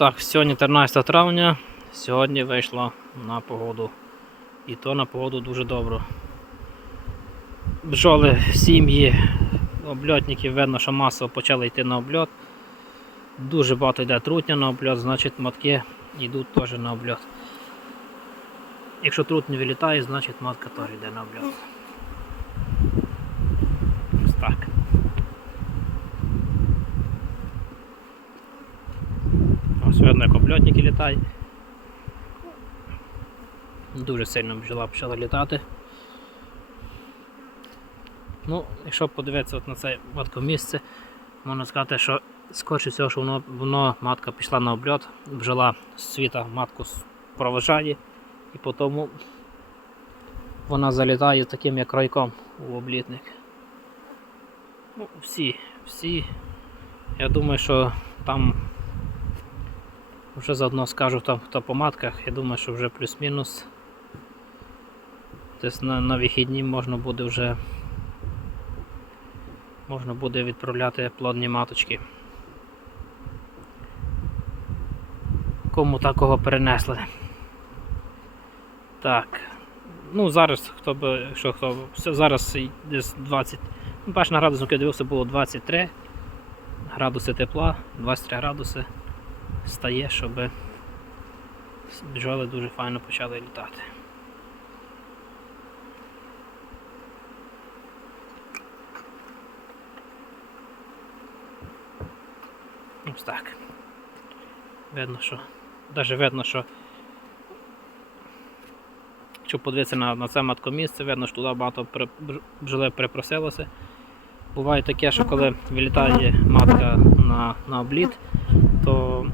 Так, сьогодні 13 травня, сьогодні вийшло на погоду. І то на погоду дуже добре. Бджоли, сім'ї, обльотників, видно, що масово почали йти на обльот. Дуже багато йде трутня на обльот, значить матки йдуть теж на обльот. Якщо трут не вилітає, значить матка теж йде на обльот. Ось так. Як обльотники літають. Дуже сильно бджола почала літати. Ну, якщо подивитися от на це маткомісце, можна сказати, що скоріше всього, що воно, воно матка пішла на обльот, бджола з світа матку проважає і потім вона залітає таким як райком у облітник. Ну, всі, всі. Я думаю, що там вже заодно скажу там хто по матках, я думаю, що вже плюс-мінус. Десь на, на вихідні можна буде вже можна буде відправляти плодні маточки. Кому такого перенесли. Так. Ну зараз хто би, якщо хто зараз десь 20. Ну, перш на градуснику я дивився було 23 градуси тепла, 23 градуси стає, щоб бджоли дуже файно почали літати. Ось так. Видно, що. Навіть видно, що. Якщо подивитися на, на це маткомісце, видно, що туди багато при- бджоли припросилося. Буває таке, що коли вилітає матка на, на обліт, то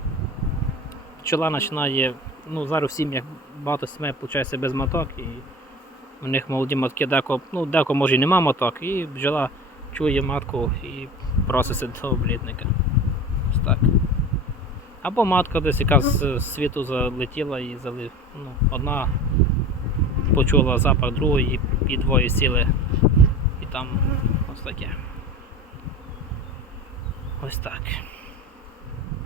пчола починає, ну зараз в сім'ях багато сімей виходить без маток, і у них молоді матки деко, ну деко може і нема маток, і бджола чує матку і проситься до облітника. Ось так. Або матка десь яка з світу залетіла і зали... ну, одна почула запах другої, і двоє сіли, і там ось таке. Ось так.